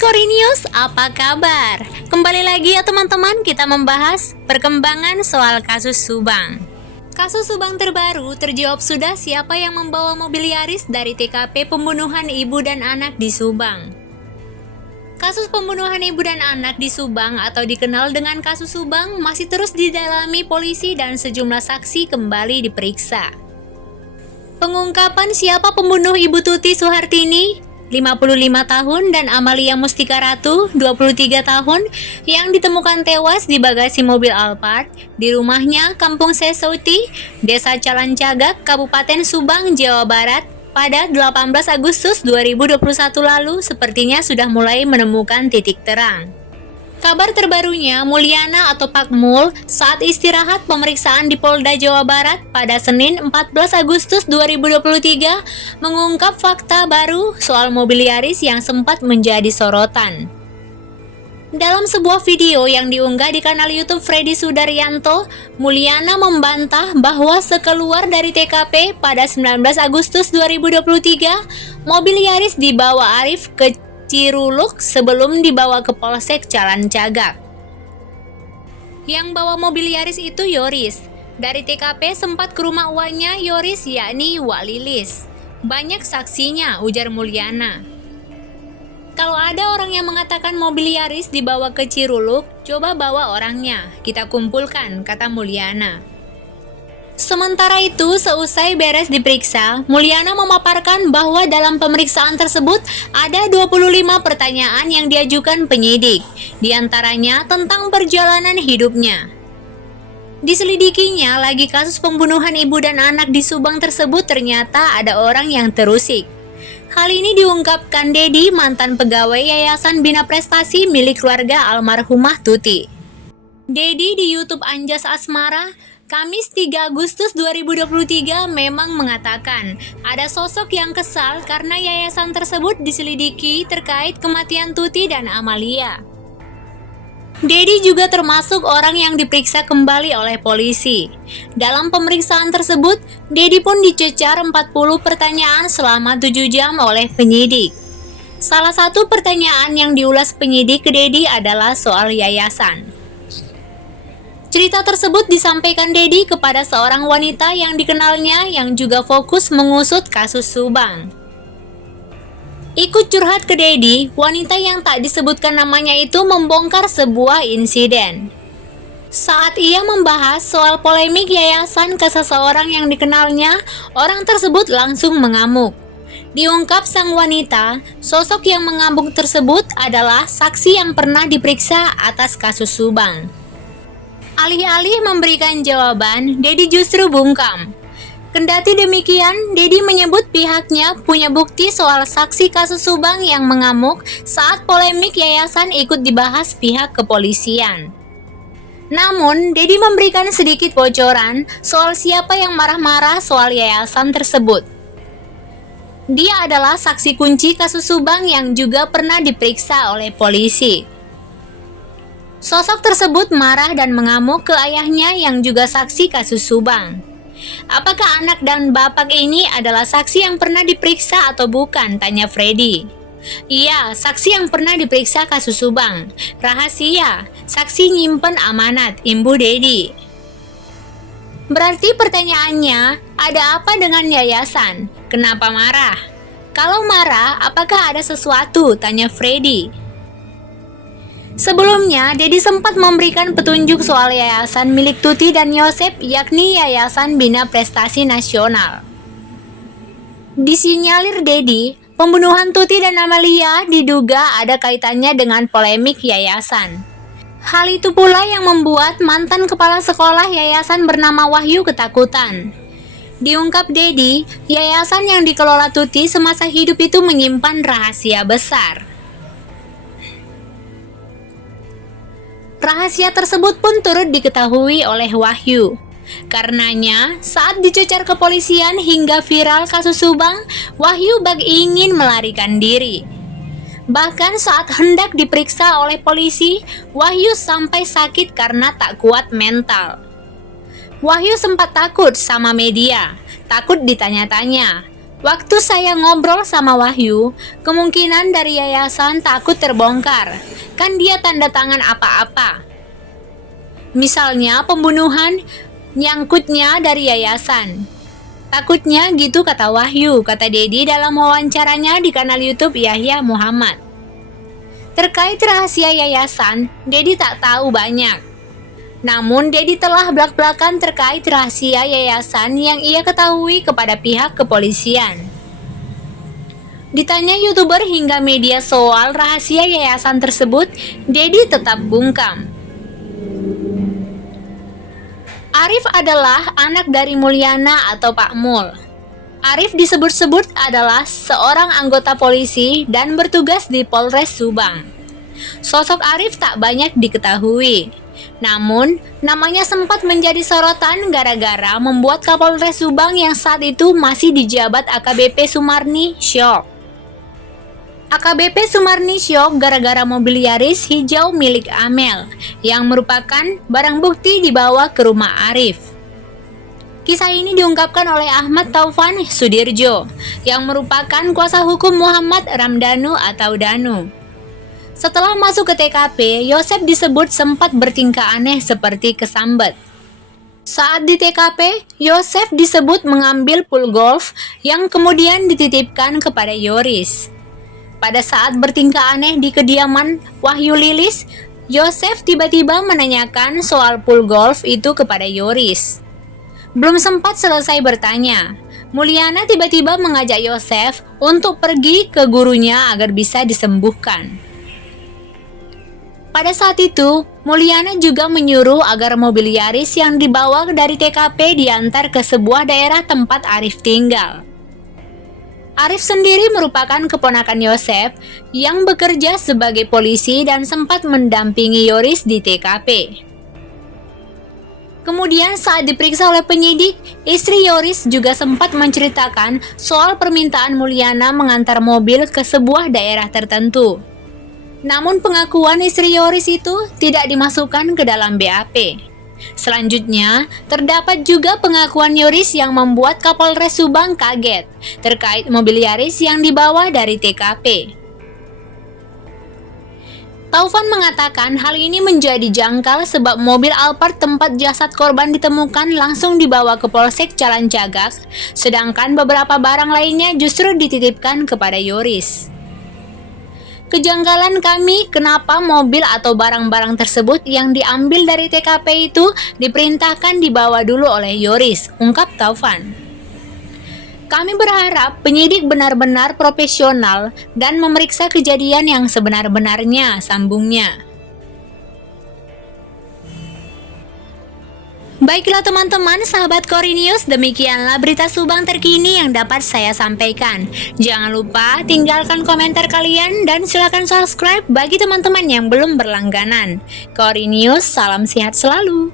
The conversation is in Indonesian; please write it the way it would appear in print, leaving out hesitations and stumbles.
Sobat Korinius, apa kabar? Kembali lagi ya teman-teman, kita membahas perkembangan soal kasus Subang. Kasus Subang terbaru terjawab sudah siapa yang membawa mobil Yaris dari TKP pembunuhan ibu dan anak di Subang. Kasus pembunuhan ibu dan anak di Subang atau dikenal dengan kasus Subang masih terus didalami polisi dan sejumlah saksi kembali diperiksa. Pengungkapan siapa pembunuh Ibu Tuti Suhartini 55 tahun dan Amalia Mustika Ratu 23 tahun yang ditemukan tewas di bagasi mobil Alphard di rumahnya Kampung Sesauti, Desa Calancagak, Kabupaten Subang, Jawa Barat pada 18 Agustus 2021 lalu sepertinya sudah mulai menemukan titik terang. Kabar terbarunya, Mulyana atau Pak Mul saat istirahat pemeriksaan di Polda Jawa Barat pada Senin 14 Agustus 2023 mengungkap fakta baru soal mobil Yaris yang sempat menjadi sorotan. Dalam sebuah video yang diunggah di kanal YouTube Freddy Sudaryanto, Mulyana membantah bahwa sekeluar dari TKP pada 19 Agustus 2023, mobil Yaris dibawa Arif ke Ciruluk sebelum dibawa ke Polsek Calancagak. Yang bawa mobil Yaris itu Yoris. Dari TKP sempat ke rumah uangnya Yoris yakni Wak Lilis. Banyak saksinya, ujar Mulyana. Kalau ada orang yang mengatakan mobil Yaris dibawa ke Ciruluk, coba bawa orangnya, kita kumpulkan, kata Mulyana. Sementara itu, seusai beres diperiksa, Mulyana memaparkan bahwa dalam pemeriksaan tersebut ada 25 pertanyaan yang diajukan penyidik, diantaranya tentang perjalanan hidupnya. Diselidikinya lagi kasus pembunuhan ibu dan anak di Subang tersebut ternyata ada orang yang terusik. Hal ini diungkapkan Dedi, mantan pegawai Yayasan Bina Prestasi milik keluarga almarhumah Tuti. Dedi di YouTube Anjas Asmara, Kamis 3 Agustus 2023 memang mengatakan ada sosok yang kesal karena yayasan tersebut diselidiki terkait kematian Tuti dan Amalia. Dedi juga termasuk orang yang diperiksa kembali oleh polisi. Dalam pemeriksaan tersebut, Dedi pun dicecar 40 pertanyaan selama 7 jam oleh penyidik. Salah satu pertanyaan yang diulas penyidik ke Dedi adalah soal yayasan. Cerita tersebut disampaikan Dedi kepada seorang wanita yang dikenalnya yang juga fokus mengusut kasus Subang. Ikut curhat ke Dedi, wanita yang tak disebutkan namanya itu membongkar sebuah insiden. Saat ia membahas soal polemik yayasan ke seseorang yang dikenalnya, orang tersebut langsung mengamuk. Diungkap sang wanita, sosok yang mengamuk tersebut adalah saksi yang pernah diperiksa atas kasus Subang. Alih-alih memberikan jawaban, Dedi justru bungkam. Kendati demikian, Dedi menyebut pihaknya punya bukti soal saksi kasus Subang yang mengamuk saat polemik yayasan ikut dibahas pihak kepolisian. Namun, Dedi memberikan sedikit bocoran soal siapa yang marah-marah soal yayasan tersebut. Dia adalah saksi kunci kasus Subang yang juga pernah diperiksa oleh polisi. Sosok tersebut marah dan mengamuk ke ayahnya yang juga saksi kasus Subang. Apakah anak dan bapak ini adalah saksi yang pernah diperiksa atau bukan? Tanya Freddy. Iya, saksi yang pernah diperiksa kasus Subang. Rahasia, saksi nyimpen amanat, imbu Dedi. Berarti pertanyaannya, ada apa dengan yayasan? Kenapa marah? Kalau marah, apakah ada sesuatu? Tanya Freddy. Sebelumnya, Dedi sempat memberikan petunjuk soal yayasan milik Tuti dan Yosep, yakni Yayasan Bina Prestasi Nasional. Disinyalir Dedi, pembunuhan Tuti dan Amalia diduga ada kaitannya dengan polemik yayasan. Hal itu pula yang membuat mantan kepala sekolah yayasan bernama Wahyu ketakutan. Diungkap Dedi, yayasan yang dikelola Tuti semasa hidup itu menyimpan rahasia besar. Rahasia tersebut pun turut diketahui oleh Wahyu. Karenanya, saat dicecar kepolisian hingga viral kasus Subang, Wahyu bak ingin melarikan diri. Bahkan saat hendak diperiksa oleh polisi, Wahyu sampai sakit karena tak kuat mental. Wahyu sempat takut sama media, takut ditanya-tanya. Waktu saya ngobrol sama Wahyu, kemungkinan dari yayasan takut terbongkar, kan dia tanda tangan apa-apa. Misalnya pembunuhan, nyangkutnya dari yayasan. Takutnya gitu kata Wahyu, kata Dedi dalam wawancaranya di kanal YouTube Yahya Muhammad. Terkait rahasia yayasan, Dedi tak tahu banyak. Namun, Dedi telah belak-belakan terkait rahasia yayasan yang ia ketahui kepada pihak kepolisian. Ditanya YouTuber hingga media soal rahasia yayasan tersebut, Dedi tetap bungkam. Arif adalah anak dari Mulyana atau Pak Mul. Arif disebut-sebut adalah seorang anggota polisi dan bertugas di Polres Subang. Sosok Arif tak banyak diketahui. Namun, namanya sempat menjadi sorotan gara-gara membuat Kapolres Subang yang saat itu masih dijabat AKBP Sumarni syok. AKBP Sumarni syok gara-gara mobil Yaris hijau milik Amel, yang merupakan barang bukti dibawa ke rumah Arif. Kisah ini diungkapkan oleh Ahmad Taufan Sudirjo, yang merupakan kuasa hukum Muhammad Ramdhanu atau Danu. Setelah masuk ke TKP, Yosef disebut sempat bertingkah aneh seperti kesambet. Saat di TKP, Yosef disebut mengambil pool golf yang kemudian dititipkan kepada Yoris. Pada saat bertingkah aneh di kediaman Wahyu Lilis, Yosef tiba-tiba menanyakan soal pool golf itu kepada Yoris. Belum sempat selesai bertanya, Mulyana tiba-tiba mengajak Yosef untuk pergi ke gurunya agar bisa disembuhkan. Pada saat itu, Mulyana juga menyuruh agar mobil Yaris yang dibawa dari TKP diantar ke sebuah daerah tempat Arif tinggal. Arif sendiri merupakan keponakan Yosef yang bekerja sebagai polisi dan sempat mendampingi Yoris di TKP. Kemudian saat diperiksa oleh penyidik, istri Yoris juga sempat menceritakan soal permintaan Mulyana mengantar mobil ke sebuah daerah tertentu. Namun pengakuan istri Yoris itu tidak dimasukkan ke dalam BAP. Selanjutnya, terdapat juga pengakuan Yoris yang membuat Kapolres Subang kaget terkait mobil Yaris yang dibawa dari TKP. Taufan mengatakan hal ini menjadi janggal sebab mobil Alphard tempat jasad korban ditemukan langsung dibawa ke Polsek Calancagak, sedangkan beberapa barang lainnya justru dititipkan kepada Yoris. Kejanggalan kami kenapa mobil atau barang-barang tersebut yang diambil dari TKP itu diperintahkan dibawa dulu oleh Yoris, ungkap Taufan. Kami berharap penyidik benar-benar profesional dan memeriksa kejadian yang sebenar-benarnya, sambungnya. Baiklah teman-teman, sahabat Korinius, demikianlah berita Subang terkini yang dapat saya sampaikan. Jangan lupa tinggalkan komentar kalian dan silakan subscribe bagi teman-teman yang belum berlangganan. Korinius, salam sehat selalu.